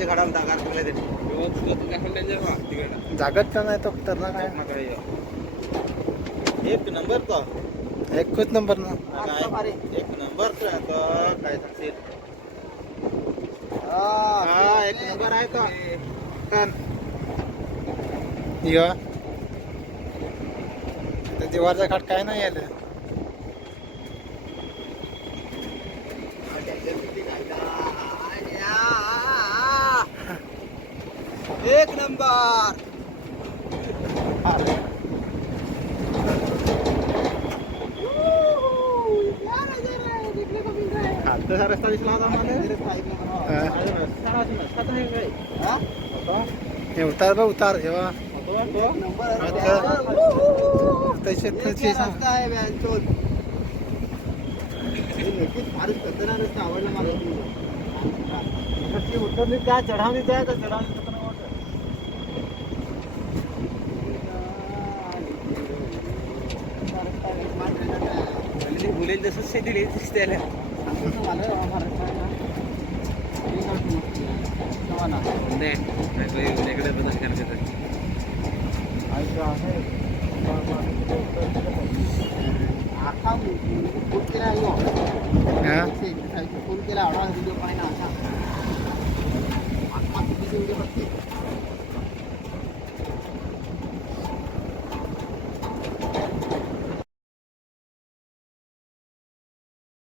माझ्या घडाला दागार तुला ते जागत का नाही तो खतरनाक आहे एक नंबर तो एकच नंबर ना एक नंबर तो काय सांगशील हा एक नंबर आहे तो इवा जीवारचा खाट काय नाही आलं एक नंबर तसा रस्ता दिसला होता मला हे उतार बघ उतार जेव्हा तसे रस्ता आहे बँचोल फारच खतरनाक रस्ता आवडला मला उतरली काय चढावणीच आहे तर चढावणी बोलेल जसं शेती दिसते वेगळ्या बदल करतात आता फोन केला फोन केला व्हिडिओ पाहिजे आता व्हिडिओ बघते